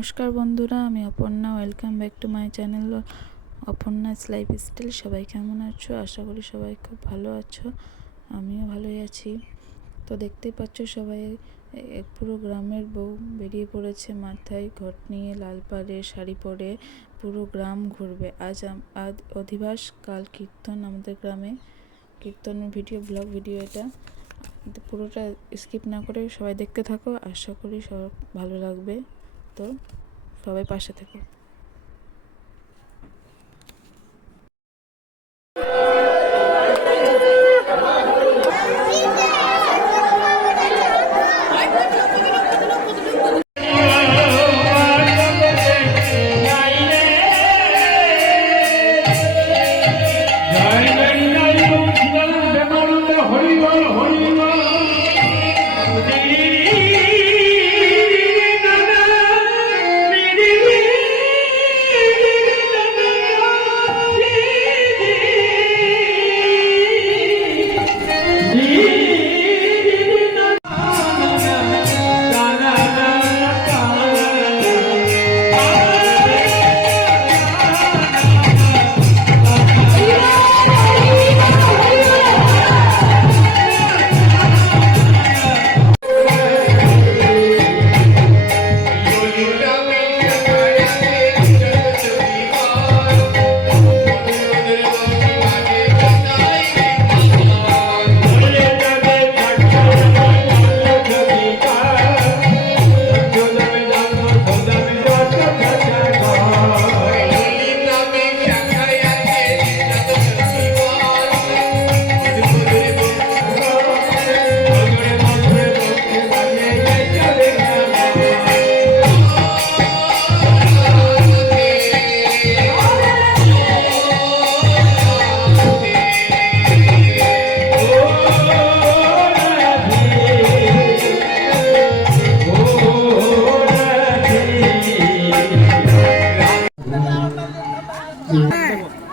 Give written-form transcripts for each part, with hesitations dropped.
নমস্কার বন্ধুরা, আমি Aparna. Welcome back to my channel Aparna's lifestyle. সবাই কেমন আছো? আশা করি সবাই খুব ভালো আছো। আমিও ভালোই আছি। তো দেখতেই পাচ্ছ সবাই পুরো গ্রামের বউ বেরিয়ে পড়েছে মাথায় ঘট নিয়ে, লাল পাড়ে শাড়ি পরে পুরো গ্রাম ঘুরবে। আজ অধিবাস, কাল কীর্তন আমাদের গ্রামে। কীর্তনের ব্লগ ভিডিও এটা। পুরোটা স্কিপ না করে সবাই দেখতে থাকো, আশা করি সব ভালো লাগবে। তো সবাই পাশে থেকো।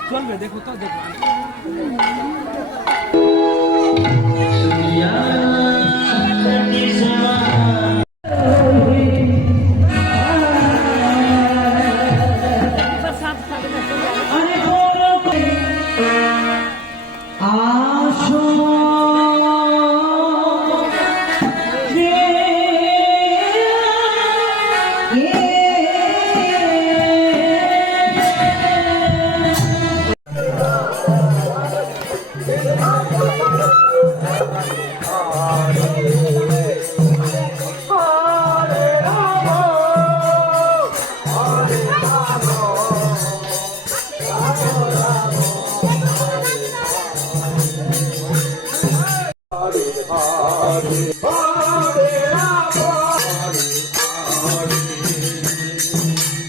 চলবে, দেখো তো দেখো। Hare Hare